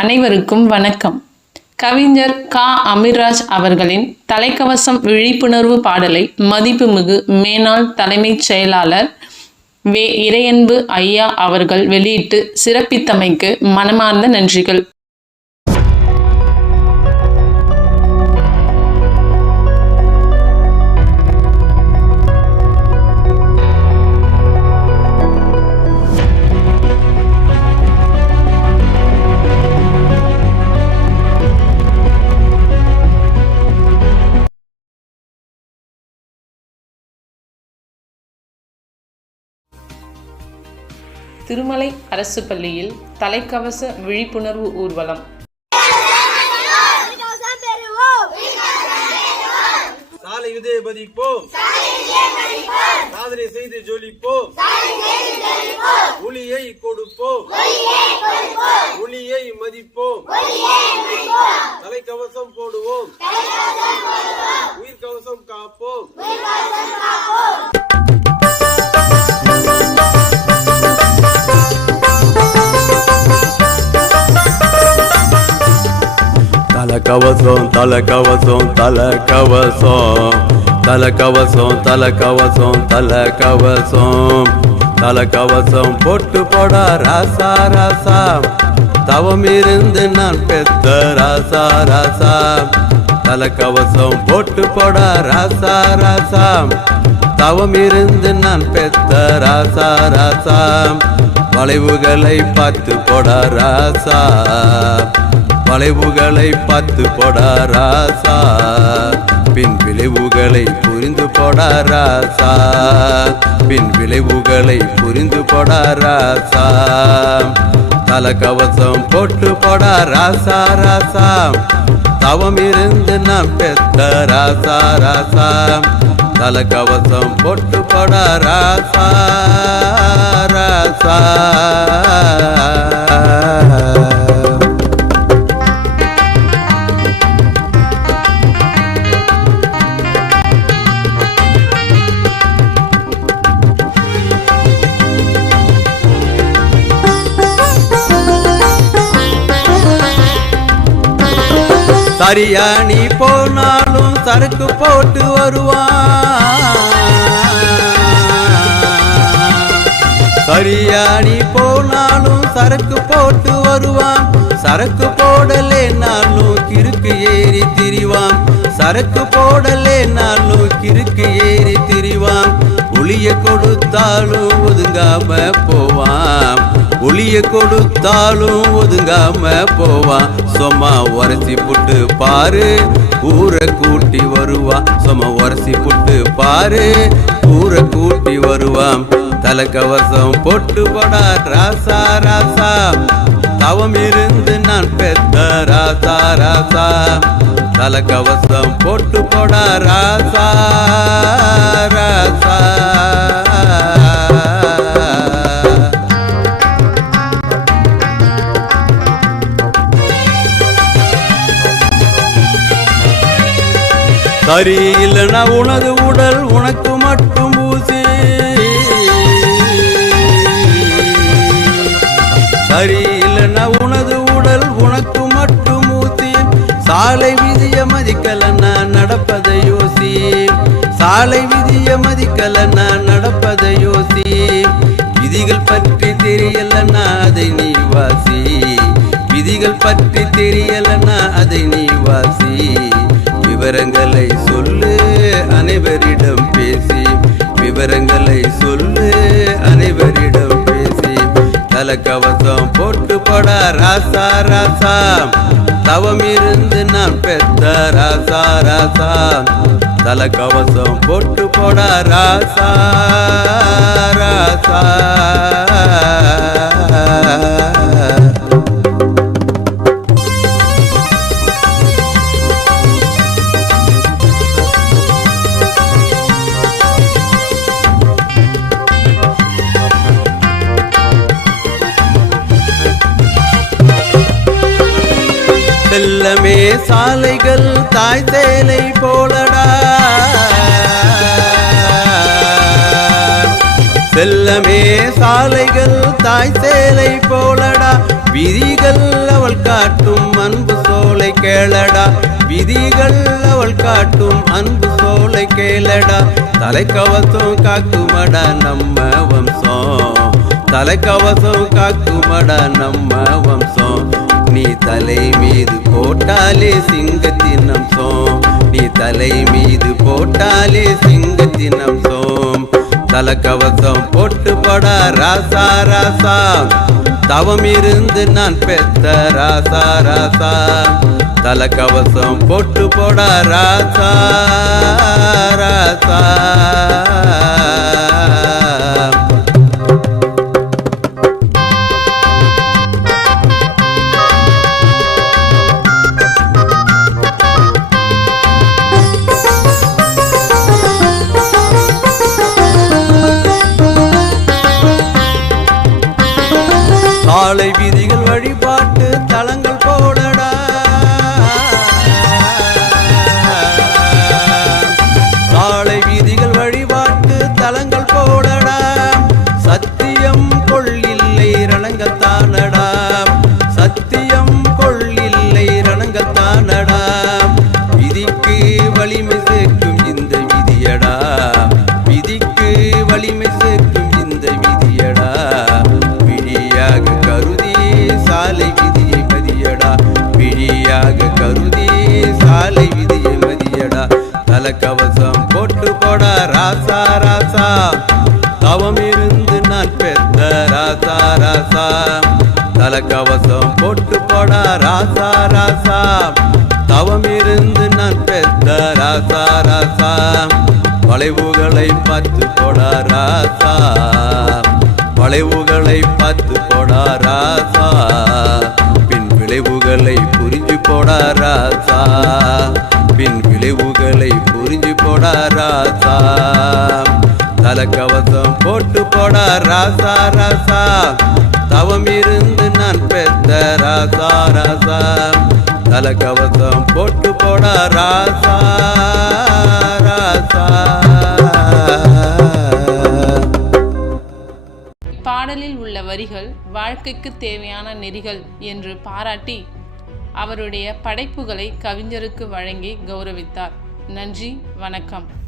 அனைவருக்கும் வணக்கம். கவிஞர் கா. அமீர்ராஜ் அவர்களின் தலைக்கவசம் விழிப்புணர்வு பாடலை மதிப்புமிகு மேனாள் தலைமைச் செயலாளர் வே. இறையன்பு ஐயா அவர்கள் வெளியிட்டு சிறப்பித்தமைக்கு மனமார்ந்த நன்றிகள். திருமலை அரசு பள்ளியில் தலைக்கவச விழிப்புணர்வு ஊர்வலம். விகாசம் பெறுவோம் சாலை விதை சாதனை செய்து ஜொலிப்போம். ஒளியை கொடுப்போம். ஒளியை மதிப்போம். தலைக்கவசம் போடுவோம். உயிர் கவசம் காப்போம். கவசம் தலக்கவசம் கவசம் தலக்கவசம் கவசம். தலக்கவசம் கவசம் போட்டு போடா ராசா ராசா. தவம் இருந்து நான் பெத்த ராசா ராசா. தலக்கவசம் போட்டு போடா ராசா ராசா. தவம் இருந்து நான் பெத்த ராசா ராசா. வளைவுகளை பார்த்து போடா ராசா. வளைவுகளை பார்த்து போடா ராசா. பின் விளைவுகளை புரிந்து போடா ராசா. பின் விளைவுகளை புரிந்து போடா ராசா. தலக்கவசம் போட்டு போடா ராசா ராசா. தவம் இருந்து நாம் பெத்த ராசா ராசா. தலக்கவசம் போட்டு போடா ராசா ராசா. சரியா போனாலும் சரக்கு போட்டு வருவான். சரியா போனாலும் சரக்கு போட்டு வருவான். சரக்கு போடலேனாலும் கிறுக்கு ஏறி திரிவான். சரக்கு போடலேனாலும் கிறுக்கு ஏறி திரிவான். புளிய கொடுத்தாலும் ஒதுங்காம போவான். ஒளிய கொடுத்தாலும் ஒதுங்காம போவான் சும்மா உரசி புட்டு பாரு ஊரை கூட்டி வருவா. சும்மா உரசி புட்டு பாரு ஊரை கூட்டி வருவான் தலைக்கவசம் போட்டு படா ராசா ராசா. தவம் இருந்து நான் பெத்த ராசா ராசா. தலைக்கவசம் போட்டு போடா ராசா ராசா. சரி இல்லைனா உனது உடல் உனக்கு மட்டும் ஊசி. சரி இல்லைனா உனது உடல் உனக்கு மட்டும் ஊசி. சாலை விதிய மதிக்கலன்னா நடப்பதை யோசி. சாலை விதிய மதிக்கலன்னா நடப்பதை யோசி. விதிகள் பற்றி தெரியலன்னா அதை நீ வாசி. விதிகள் பற்றி தெரியலன்னா அதை நீ வாசி. விவரங்களை சொல்லு அனைவரிடம் பேசி. விவரங்களை சொல்லு அனைவரிடம் பேசி. தலைக்கவசம் போட்டு போடா ராசா ராசா. தவம் இருந்து நான் பெத்த ராசா ராசா. தலைக்கவசம் போட்டு போடா ராசா ராசா. செல்லமே சாலைகள் தாய் சேலை போலடா. செல்லமே சாலைகள் தாய் சேலை போலடா. விதிகள் அவள் காட்டும் அன்பு சோலை கேளடா. விதிகள் அவள் காட்டும் அன்பு சோலை கேளடா. தலைக்கவசம் காக்குமடா நம்ம வம்சம். தலைக்கவசம் காக்குமடா நம்ம வம்சம். நீ தலை மீது போட்டாலே சிங்கத்தின் அம்சம். நீ தலை மீது போட்டாலே சிங்கத்தின் அம்சம். தலக்கவசம் போட்டு படா ராசா ராசா. தவம் இருந்து நான் பெத்த ராசா ராசா. தலக்கவசம் போட்டு போடா ராசா ராசா. கவசம் போட்டு போட ராசா ராசா. தவம் இருந்து நான் பெத்த ராசா ராசா. கவசம் போட்டு போட ராசா ராசா. தவம் இருந்து நான் பெத்த ராசா ராசா. வளைவுகளை பார்த்து போட ராசா. வளைவுகளை பார்த்து போட ராசா. பின் விளைவுகளை புரிஞ்சு போட ராசா. பின் விளைவுகளை ராசா. தலக்கவசம் போட்டு போட ராசா ராசா. தவம் இருந்து நான் பெத்த ராசா ராசா. தலக்கவசம் போட்டு போட ராசா ராசா. பாடலில் உள்ள வரிகள் வாழ்க்கைக்கு தேவையான நெறிகள் என்று பாராட்டி அவருடைய படைப்புகளை கவிஞருக்கு வழங்கி கௌரவித்தார். நன்றி வணக்கம்.